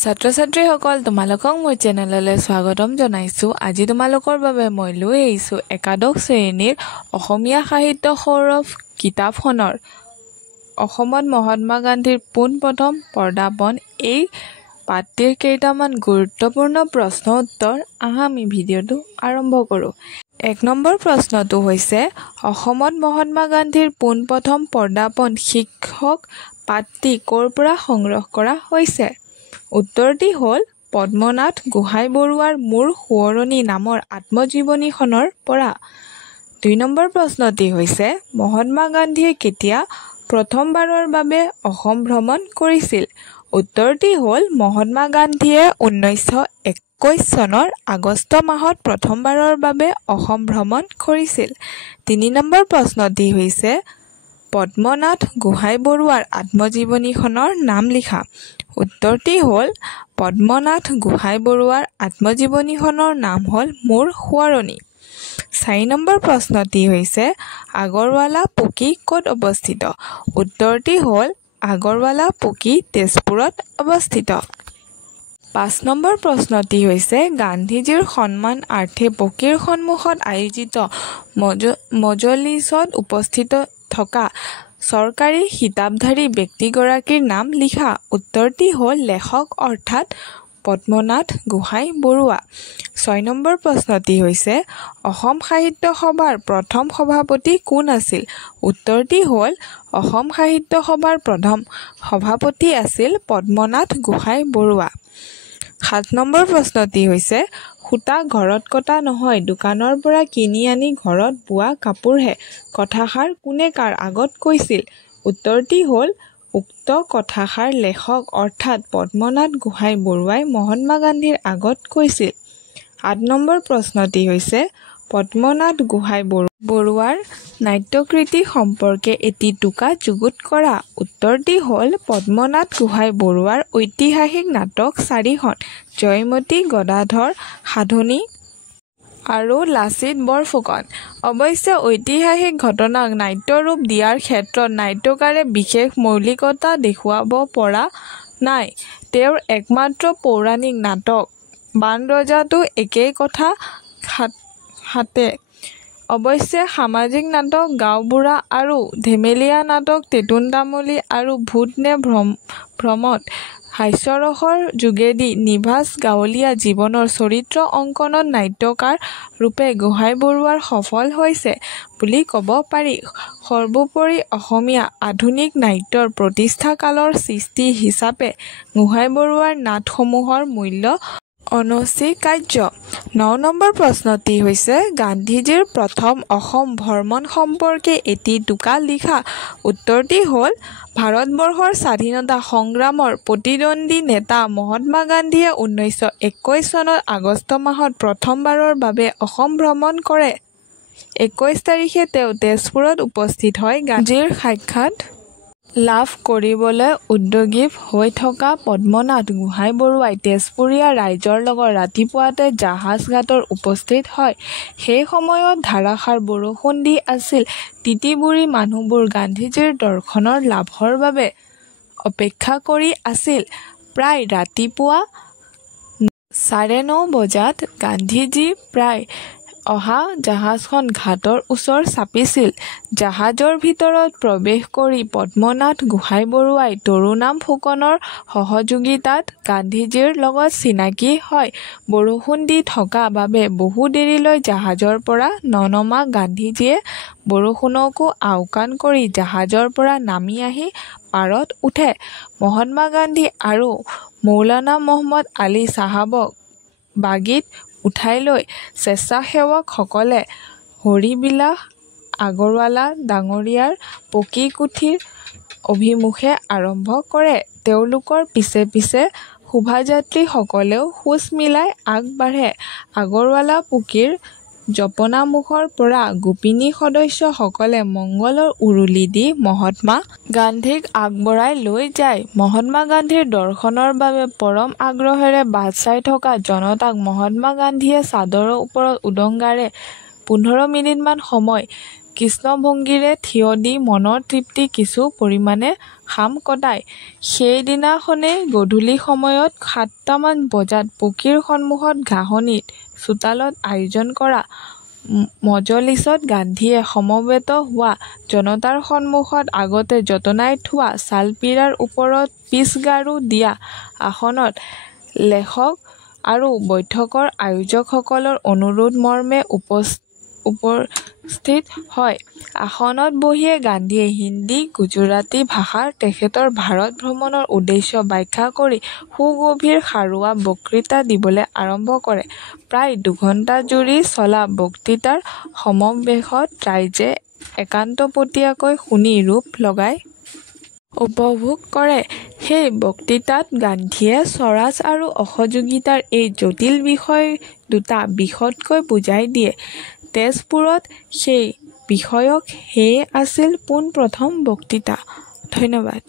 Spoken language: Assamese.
ছাত্ৰ-ছাত্ৰীসকল তোমালোকক মোৰ চেনেললৈ স্বাগতম জনাইছোঁ। আজি তোমালোকৰ বাবে মই লৈ আহিছোঁ একাদশ শ্ৰেণীৰ অসমীয়া সাহিত্য সৌৰভ কিতাপখনৰ অসমত মহাত্মা গান্ধীৰ পোনপ্ৰথম পদাৰ্পণ এই পাঠটিৰ কেইটামান গুৰুত্বপূৰ্ণ প্ৰশ্ন উত্তৰ। আমি ভিডিঅ'টো আৰম্ভ কৰোঁ। ১ নম্বৰ প্ৰশ্নটো হৈছে অসমত মহাত্মা গান্ধীৰ পোনপ্ৰথম পদাৰ্পণ শীৰ্ষক পাঠটি ক'ৰ পৰা সংগ্ৰহ কৰা হৈছে? উত্তৰটি হ'ল পদ্মনাথ গোহাঁই বৰুৱাৰ মোৰ সোঁৱৰণী নামৰ আত্মজীৱনীখনৰ পৰা। ২ নম্বৰ প্ৰশ্নটি হৈছে মহাত্মা গান্ধীয়ে কেতিয়া প্ৰথমবাৰৰ বাবে অসম ভ্ৰমণ কৰিছিল? উত্তৰটি হ'ল মহাত্মা গান্ধীয়ে ১৯২১ চনৰ আগষ্ট মাহত প্ৰথমবাৰৰ বাবে অসম ভ্ৰমণ কৰিছিল। ৩ নম্বৰ প্ৰশ্নটি হৈছে পদ্মনাথ গোহাঁই বৰুৱাৰ আত্মজীৱনীখনৰ নাম লিখা। উত্তৰটি হ'ল পদ্মনাথ গোহাঁই বৰুৱাৰ আত্মজীৱনীখনৰ নাম হ'ল মোৰ সোঁৱৰণী। ৪ নম্বৰ প্ৰশ্নটি হৈছে আগৰৱালা পকী ক'ত অৱস্থিত? উত্তৰটি হ'ল আগৰৱালা পকী তেজপুৰত অৱস্থিত। ৫ নম্বৰ প্ৰশ্নটি হৈছে গান্ধীজীৰ সন্মানাৰ্থে পকীৰ সন্মুখত আয়োজিত মজলিছত উপস্থিত থকা চৰকাৰী খিতাপধাৰী ব্যক্তিগৰাকীৰ নাম লিখা। উত্তৰটি হ'ল লেখক অৰ্থাৎ পদ্মনাথ গোহাঁই বৰুৱা। ৬ নম্বৰ প্ৰশ্নটি হৈছে অসম সাহিত্য সভাৰ প্ৰথম সভাপতি কোন আছিল? উত্তৰটি হ'ল অসম সাহিত্য সভাৰ প্ৰথম সভাপতি আছিল পদ্মনাথ গোহাঁই বৰুৱা। ৭ নম্বৰ প্ৰশ্নটি হৈছে সূতা ঘৰত কটা নহয় দোকানৰ পৰা কিনি আনি ঘৰত বোৱা কাপোৰহে কথাষাৰ কোনে কাৰ আগত কৈছিল? উত্তৰটি হ'ল উক্ত কথাষাৰ লেখক অৰ্থাৎ পদ্মনাথ গোহাঁই বৰুৱাই মহাত্মা গান্ধীৰ আগত কৈছিল। ৮ নম্বৰ প্ৰশ্নটি হৈছে পদ্মনাথ গোহাঁই বৰুৱাৰ নাট্যকৃতি সম্পৰ্কে এটি টোকা যুগুত কৰা। উত্তৰটি হ'ল পদ্মনাথ গোহাঁই বৰুৱাৰ ঐতিহাসিক নাটক ৪খন জয়মতী গদাধৰ সাধনী আৰু লাচিত বৰফুকন। অৱশ্যে ঐতিহাসিক ঘটনাক নাট্যৰূপ দিয়াৰ ক্ষেত্ৰত নাট্যকাৰে বিশেষ মৌলিকতা দেখুৱাব পৰা নাই। তেওঁৰ একমাত্ৰ পৌৰাণিক নাটক বাণৰজাতো একেই কথা খাটে। অৱশ্যে সামাজিক নাটক গাঁওবুঢ়া আৰু ধেমেলীয়া নাটক টেটোন তামুলী আৰু ভূত নে ভ্ৰমত হাস্যৰসৰ যোগেদি নিভাঁজ গাঁৱলীয়া জীৱনৰ চৰিত্ৰ অংকনত নাট্যকাৰ ৰূপে গোহাঁই বৰুৱাৰ সফল হৈছে বুলি ক'ব পাৰি। সৰ্বোপৰি অসমীয়া আধুনিক নাট্যৰ প্ৰতিষ্ঠা কালৰ সৃষ্টি হিচাপে গোহাঁই বৰুৱাৰ নাটসমূহৰ মূল্য অনস্বীকাৰ্য। ৯ নম্বৰ প্ৰশ্নটি হৈছে গান্ধীজীৰ প্ৰথম অসম ভ্ৰমণ সম্পৰ্কে এটি টোকা লিখা। উত্তৰটি হ'ল ভাৰতবৰ্ষৰ স্বাধীনতা সংগ্ৰামৰ প্ৰতিদ্বন্দ্বী নেতা মহাত্মা গান্ধীয়ে ১৯২১ চনৰ আগষ্ট মাহত প্ৰথমবাৰৰ বাবে অসম ভ্ৰমণ কৰে। ২১ তাৰিখে তেওঁ তেজপুৰত উপস্থিত হয়। গান্ধীৰ সাক্ষাৎ লাভ কৰিবলৈ উদ্যোগী হৈ থকা পদ্মনাথ গোহাঁই বৰুৱাই তেজপুৰীয়া ৰাইজৰ লগত ৰাতিপুৱাতে জাহাজ ঘাটত উপস্থিত হয়। সেই সময়ত ধাৰাসাৰ বৰষুণ দি আছিল। তিতিবুৰি মানুহবোৰ গান্ধীজীৰ দৰ্শনৰ লাভৰ বাবে অপেক্ষা কৰি আছিল। প্ৰায় ৰাতিপুৱা ৯:৩০ বজাত গান্ধীজী প্ৰায় অহা জাহাজখন ঘাটৰ ওচৰ চাপিছিল। জাহাজৰ ভিতৰত প্ৰৱেশ কৰি পদ্মনাথ গোহাঁই বৰুৱাই তৰুণৰাম ফুকনৰ সহযোগিতাত গান্ধীজীৰ লগত চিনাকি হয়। বৰষুণ দি থকা বাবে বহু দেৰিলৈ জাহাজৰ পৰা ননমা গান্ধীজীয়ে বৰষুণকো আওকাণ কৰি জাহাজৰ পৰা নামি আহি পাৰত উঠে। মহাত্মা গান্ধী আৰু মৌলানা মহম্মদ আলী চাহাবক বাগিত উঠাই লৈ স্বেচ্ছাসেৱকসকলে হৰিবিলাস আগৰৱালা ডাঙৰীয়াৰ পকী কুঠীৰ অভিমুখে আৰম্ভ কৰে। তেওঁলোকৰ পিছে পিছে শোভাযাত্ৰীসকলেও খোজ মিলাই আগবাঢ়ে। আগৰৱালা পকীৰ জপনামুখৰ পৰা গোপিনী সদস্যসকলে মঙ্গলৰ উৰুলি দি মহাত্মা গান্ধীক আগবঢ়াই লৈ যায়। মহাত্মা গান্ধীৰ দৰ্শনৰ বাবে পৰম আগ্ৰহেৰে বাট চাই থকা জনতাক মহাত্মা গান্ধীয়ে চাদৰৰ ওপৰত উদংগাৰে ১৫ মিনিটমান সময় কৃষ্ণভংগীৰে থিয় দি মনৰ তৃপ্তি কিছু পৰিমাণে খাম কটায়। সেইদিনাখনেই গধূলি সময়ত ৭টামান বজাত পকীৰ সন্মুখত ঘাঁহনিত চোতালত আয়োজন কৰা মজলিছত গান্ধীয়ে সমবেত হোৱা জনতাৰ সন্মুখত আগতে যতনাই থোৱা ছালপীৰাৰ ওপৰত পিচ-গাৰো দিয়া আসনত লেখক আৰু বৈঠকৰ আয়োজকসকলৰ অনুৰোধ মৰ্মে উপস্থিত হয়। আসনত বহিয়েই গান্ধীয়ে হিন্দী গুজৰাটী ভাষাত তেখেতৰ ভাৰত ভ্ৰমণৰ উদ্দেশ্য ব্যাখ্যা কৰি সুগভীৰ সাৰুৱা বক্তৃতা দিবলৈ আৰম্ভ কৰে। প্ৰায় দুঘণ্টাজুৰি চলা বক্তৃতাৰ সমাৱেশত ৰাইজে একান্তপতীয়াকৈ শুনি ৰূপ লগাই উপভোগ কৰে। সেই বক্তৃতাত গান্ধীয়ে স্বৰাজ আৰু অসহযোগিতাৰ এই জটিল বিষয় দুটা বিশদকৈ বুজাই দিয়ে। তেজপুৰত সেই বিষয়ক সেয়ে আছিল পোনপ্ৰথম বক্তৃতা। ধন্যবাদ।